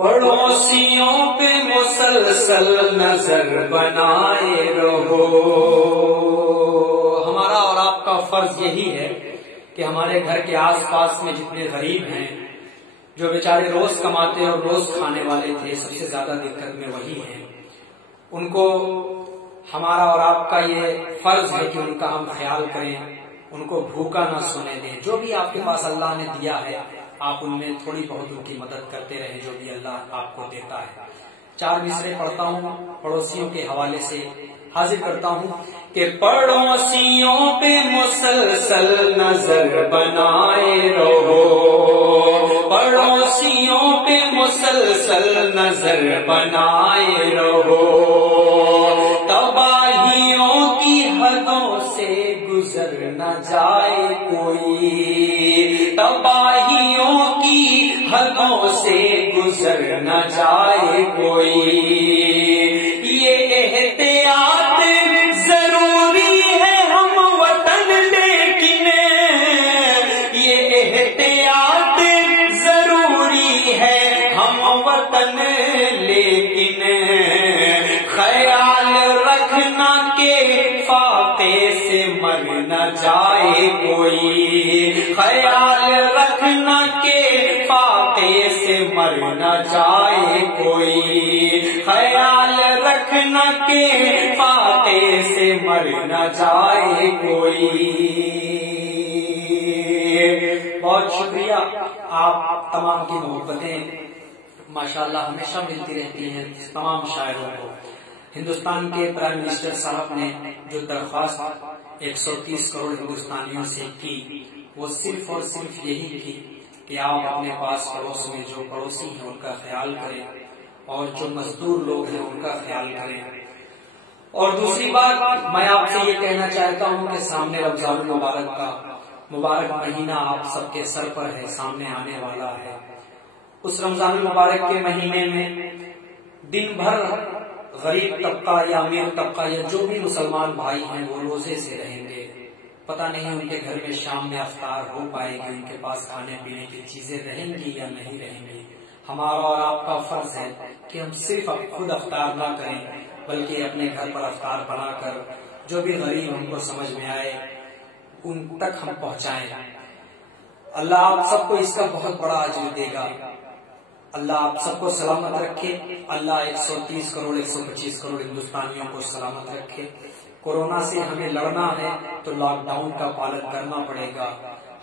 پڑوسیوں پہ مسلسل نظر بنائے رہو۔ ہمارا اور آپ کا فرض یہی ہے کہ ہمارے گھر کے آس پاس میں جتنے غریب ہیں، جو بیچارے روز کماتے اور روز کھانے والے تھے، سب سے زیادہ دقت میں وہی ہیں، ان کو ہمارا اور آپ کا یہ فرض ہے کہ ان کا ہم خیال کریں، ان کو بھوکا نہ سونے دیں۔ جو بھی آپ کے پاس اللہ نے دیا ہے آپ ان میں تھوڑی بہت ان کی مدد کرتے رہیں، جو بھی اللہ آپ کو دیتا ہے۔ 4 مصرے پڑھتا ہوں پڑوسیوں کے حوالے سے، حاضر کرتا ہوں کہ پڑوسیوں پہ مسلسل نظر بنائے رہو، پڑوسیوں پہ مسلسل نظر بنائے رہو، تباہیوں کی حدوں سے گزر نہ جائے کوئی، تباہیوں کی حدوں سے گزر نہ جائے کوئی، یہ احتیاط ضروری ہے ہم وطن لیکن، یہ احتیاط ضروری ہے ہم وطن لیکن، خیال رکھنا کہ فاقے سے مر نہ جائے کوئی، خیال رکھنا کہ فاقے سے مر نہ جائے کوئی، خیال رکھنا کہ فاقے سے مر نہ جائے کوئی۔ بہت شکریہ، آپ تمام کی محبتیں ماشاءاللہ ہمیشہ ملتی رہتی ہیں تمام شاعروں کو۔ ہندوستان کے پرائم منسٹر صاحب نے جو درخواست 130 کروڑ ہندوستانیوں سے کی، وہ صرف اور صرف یہی کی کہ آپ اپنے پاس پڑوس میں جو پڑوسی ہیں ان کا خیال کریں، اور جو مزدور لوگ ہیں ان کا خیال کریں۔ اور دوسری بات میں آپ سے یہ کہنا چاہتا ہوں کہ سامنے رمضان المبارک کا مبارک مہینہ آپ سب کے سر پر ہے، سامنے آنے والا ہے۔ اس رمضان المبارک کے مہینے میں دن بھر غریب طبقہ یا امیر طبقہ یا جو بھی مسلمان بھائی ہیں وہ روزے سے رہیں گے، پتہ نہیں ان کے گھر میں شام میں افطار ہو پائے گی، ان کے پاس کھانے پینے کی چیزیں رہیں گی یا نہیں رہیں گی۔ ہمارا اور آپ کا فرض ہے کہ ہم صرف خود افطار نہ کریں بلکہ اپنے گھر پر افطار بنا کر جو بھی غریب ہم کو سمجھ میں آئے ان تک ہم پہنچائیں۔ اللہ آپ سب کو اس کا بہت بڑا اجر دے گا، اللہ آپ سب کو سلامت رکھے، اللہ 130 کروڑ 125 کروڑ ہندوستانیوں کو سلامت رکھے۔ کورونا سے ہمیں لڑنا ہے تو لاک ڈاؤن کا پالن کرنا پڑے گا،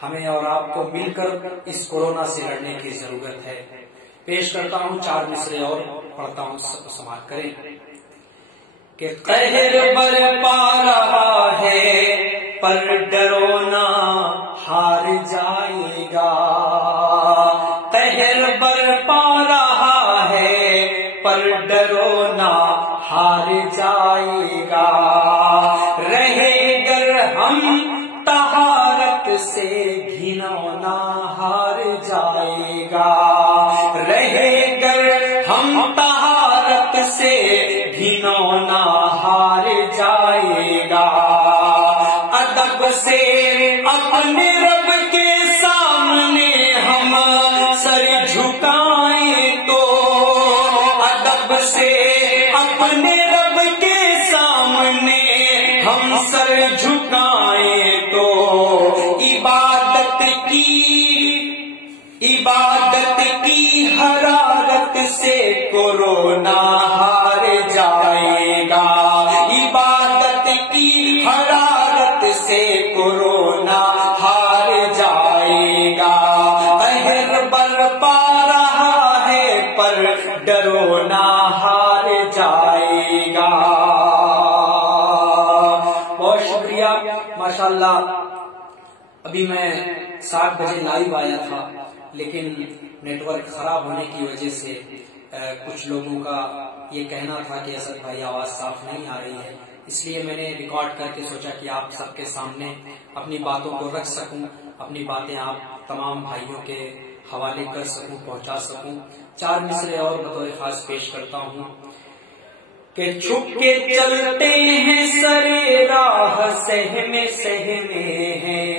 ہمیں اور آپ کو مل کر اس کورونا سے لڑنے کی ضرورت ہے۔ پیش کرتا ہوں 4 مصرے اور پڑھتا ہوں، سب کو سماعت کریں کہ قہر برپا رہا ہے پر ڈرو نہ ہار جائے گا، قہر برپا رہا ہے پر ڈرو نہ ہار جائے گا، رہے گر ہم طہارت سے گھنونا ہار جائے گا، رہے گر ہم طہارت سے گھنونا ہار جائے گا، ادب سے اپنے رب کے سامنے ہم سر جھکائیں تو، ادب سے اپنے رب کے سامنے ہم سر جھکائیں تو، عبادت کی حرارت سے کورونا ہار جائے گا، عبادت کی حرارت سے کورونا ہار جائے گا، قہر برپا رہا ہے پر ڈرو نہ ہار جائے گا۔ بہت شکریہ، ماشاءاللہ۔ ابھی میں 7 بجے لائیو آیا تھا لیکن نیٹ ورک خراب ہونے کی وجہ سے کچھ لوگوں کا یہ کہنا تھا کہ اسد بھائی آواز صاف نہیں آ رہی ہے، اس لیے میں نے ریکارڈ کر کے سوچا کہ آپ سب کے سامنے اپنی باتوں کو رکھ سکوں، اپنی باتیں آپ تمام بھائیوں کے حوالے کر سکوں، پہنچا سکوں۔ 4 مصرے اور بطور خاص پیش کرتا ہوں کہ چھپ کے چلتے ہیں سرے راہ سہمے سہمے ہیں،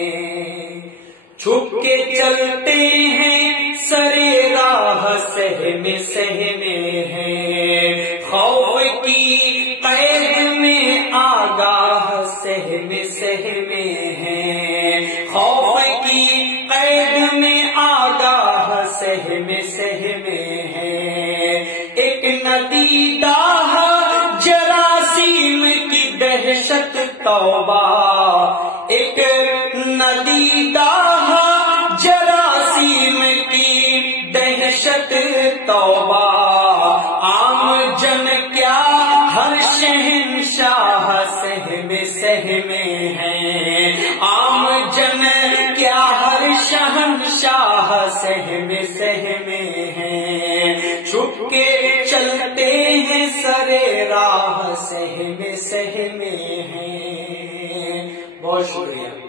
چھپ کے چلتے ہیں سرے راہ سے سہمے سہمے ہیں، خوف کی قید میں آگاہ سہمے سہمے ہیں، خوف کی قید میں آگاہ سہمے سہمے ہیں، ایک ندی داہ جراثیم کی دہشت توبہ، ایک ندی داہ جراثیم کی دہشت توبہ، عام جن کیا ہر شہنشاہ سہمے سہمے ہیں، عام جن کیا ہر شہنشاہ سہمے سہمے ہیں، چھپ کے چلتے ہیں سرے راہ سہمے سہمے ہیں۔ بہت شکریہ۔